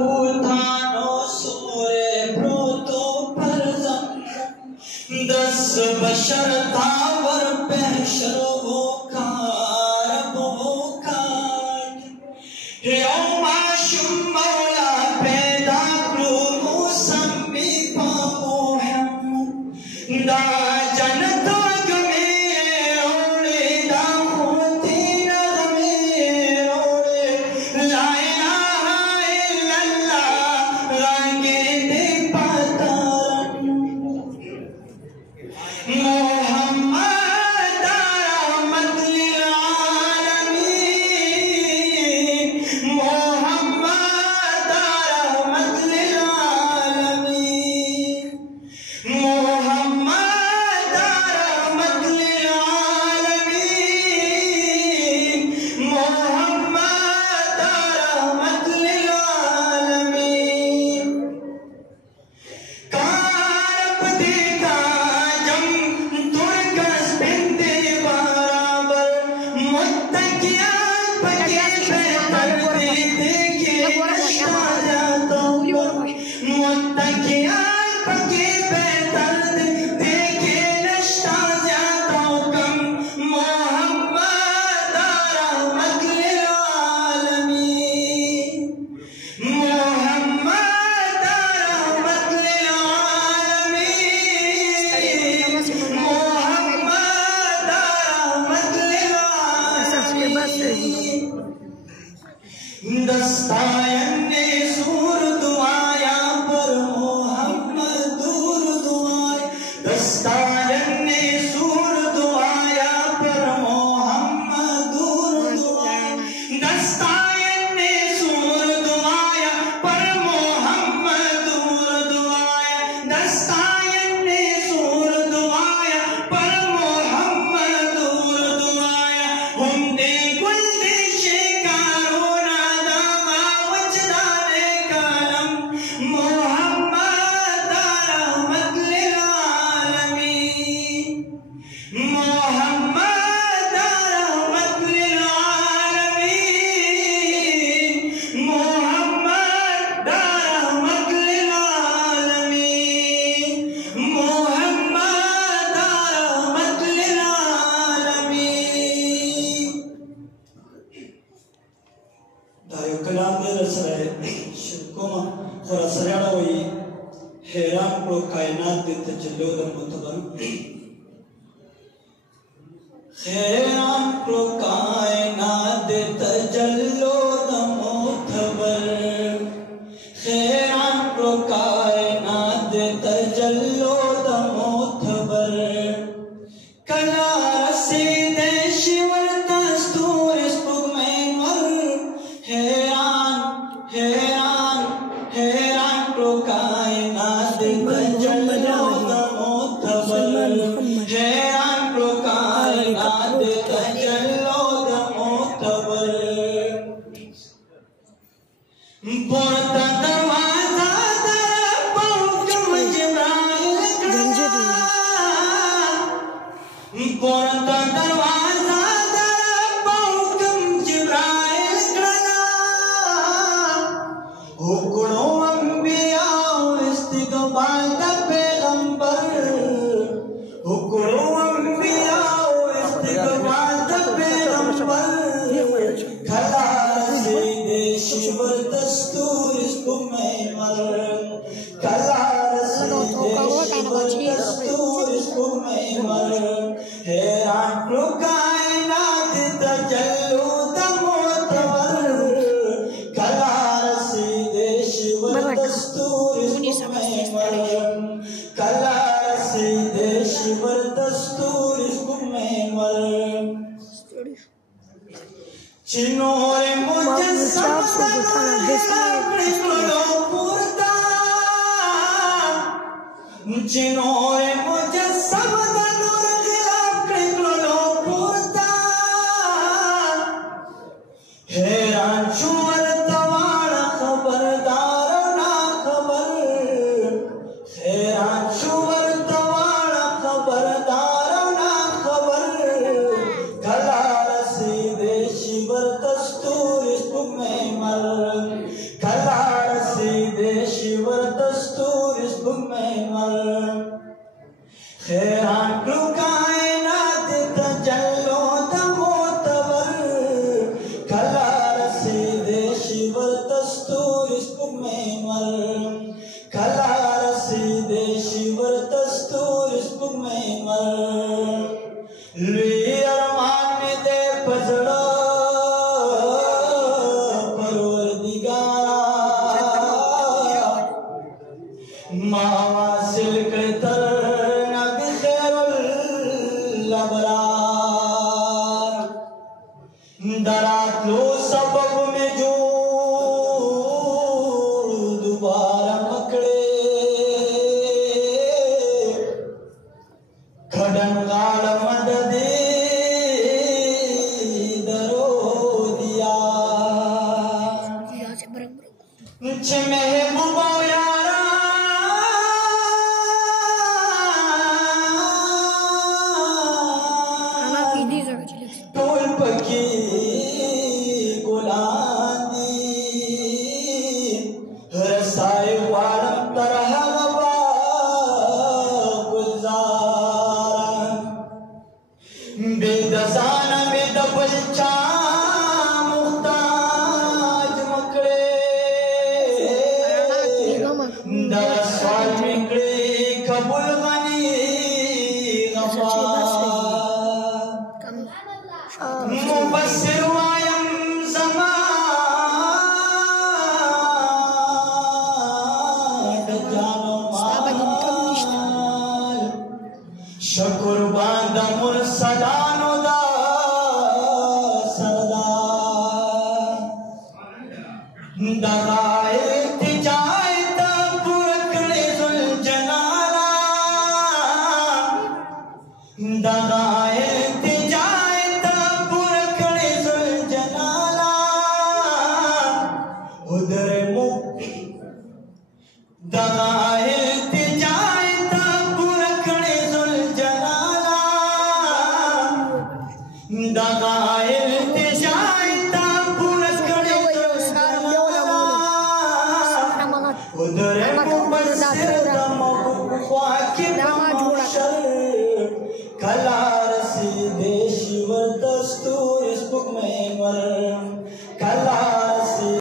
Bhutano Sure Proto Parzam Das Bashar Tavar Peshar Vokar Vokar Yoma Shumala Peda Klumu Sambi Papoham Da Janata दस्तायन्ने सूर दुआया पर मोहम्मद दूर दुआए दस्तायन्ने सूर दुआया पर मोहम्मद दूर दुआए दस्तायन्ने सूर दुआया पर मोहम्मद दूर दुआए दस्तायन्ने सूर दुआया पर मोहम्मद दूर दुआया हमने गुल देशे हैरान को कायनात के तजल्लो द मुतबर हैरान को कायनात के तजल्लो द मुतबर हैरान को कायनात के तजल्लो द मुतबर कला से देशिवर दस्तूर इसको में मर हैरान हैरान हैरान को कायनात हैरान को कायनात तजल्लो द मुतबर बोलता दरवाजा दर पहुंच जिब्राइल बोलता दरवाजा दर पहुंच जिब्राइल हुक्मों अंबिया इस्तिक़बाल द पैगंबर हुक्मों अंबिया इस्तिक़बाल द पैगंबर खला से देशवर दस्तूर इसको मैं मर खला से देशवर दस्तूर इसको मैं मर हैरान को कायनात तजल्लो द मुतबर खला से देशवर दस्तूर इसको मैं मर कला से देशवर दस्तूर इसको मैं मर चिनोरे मुजस्सम चिनोरे मुजस्सम नूर गिलाफ क्रिकलो पुरता हैरान शुवर तवाड़ा खबरदार ना खबर हैरान शुवर तवाड़ा खबरदार ना खबर कला से देशिवर दस्तूर इसको मैं मर कला مر کلا رسید شیور تستور سپوږ مې مر لوی ارمان مې دې پزړه پروردګار ما حاصل کړ تر نبی خیر الابرار دراتلو سبب میں جو دوبارہ مکڑے کھڑن گاڑ مددی درو دیا چھ محبوبا یارا ټول پکې ګلان دي رسای غواړم تر هغه ګلزار بې د ځانه مې د بل چا محتاج مه کړې دا سوال مې کړې قبول غني غفار مبصر وایم زمان د جانو مال شکر باند مرسلانو دا سردار دغا التجاء تا پورا کړې ذوالجلالا دغا دغا التجاء تا پورا کړې ذوالجلالا دغا